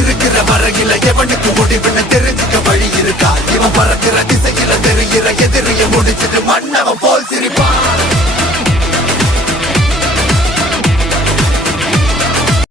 இருக்கிற வரையில எவனுக்கு முடிவுன்னு தெரிஞ்சுக்க வழி இருக்கா? இவன் பறக்கிற திசையில தெரிகிற எதிரிய முடிச்சிட்டு மன்னவன்